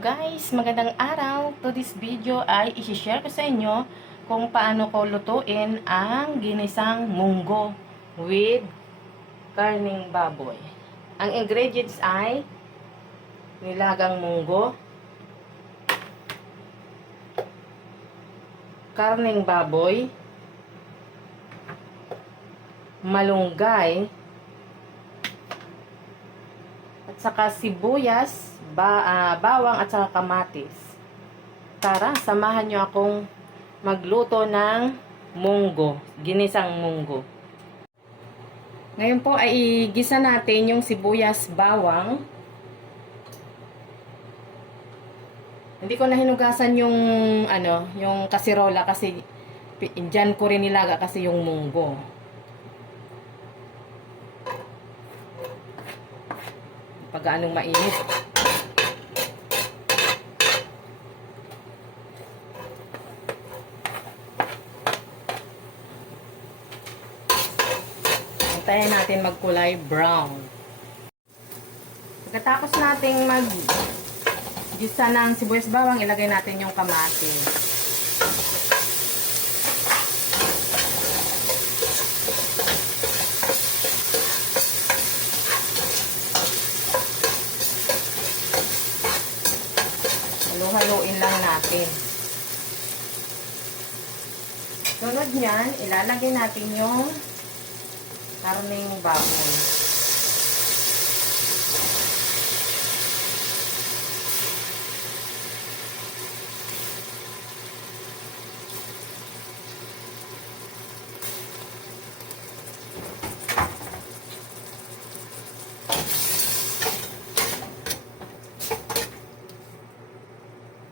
guys, magandang araw. To this video ay i-share ko sa inyo kung paano ko lutuin ang ginisang munggo with karning baboy. Ang ingredients ay nilagang munggo, karning baboy, malunggay, at saka sibuyas, bawang at saka kamatis. Tara, samahan nyo akong magluto ng munggo, ginisang munggo. Ngayon po ay igisa natin yung sibuyas, bawang. Hindi ko na hinugasan yung yung kasirola kasi diyan ko rin nilaga kasi yung munggo. Pag anong mainit. Antayin natin magkulay brown. Pagkatapos nating mag-gisa ng sibuyas bawang, ilagay natin yung kamatis. Haluin lang natin. Sunod niyan, ilalagay natin yung karning baboy.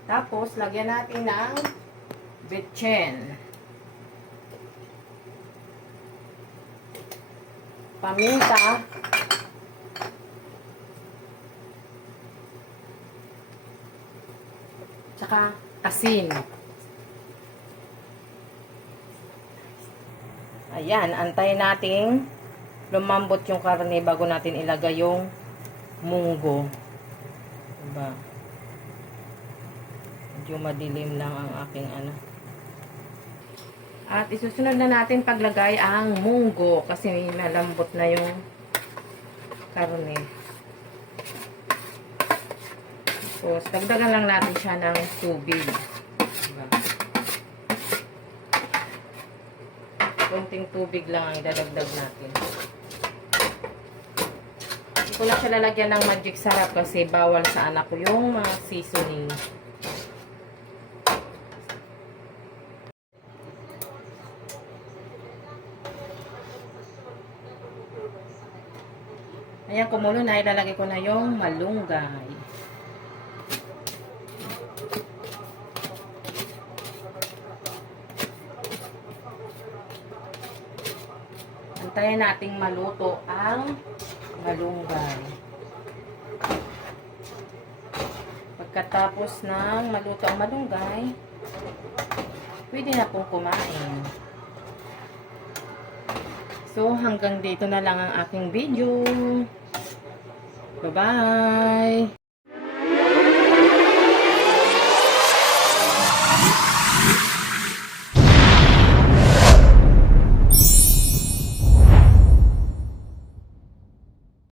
Tapos, lagyan natin ng betchin, paminta, tsaka asin. Ayan, antayin natin lumambot yung karne bago natin ilagay yung munggo. Diba? Medyo madilim lang ang aking At isusunod na natin paglagay ang munggo kasi malambot na yung karne. So, dagdagan lang natin siya ng tubig. Diba? Konting tubig lang ang idadagdag natin. Hindi ko lang siya lalagyan ng magic sarap kasi bawal sa anak ko yung mga seasoning. Ayan, kumulo na, ilalagay ko na yung malunggay. Antayin nating maluto ang malunggay. Pagkatapos ng maluto ang malunggay, pwede na pong kumain. So, hanggang dito na lang ang aking video. Bye-bye!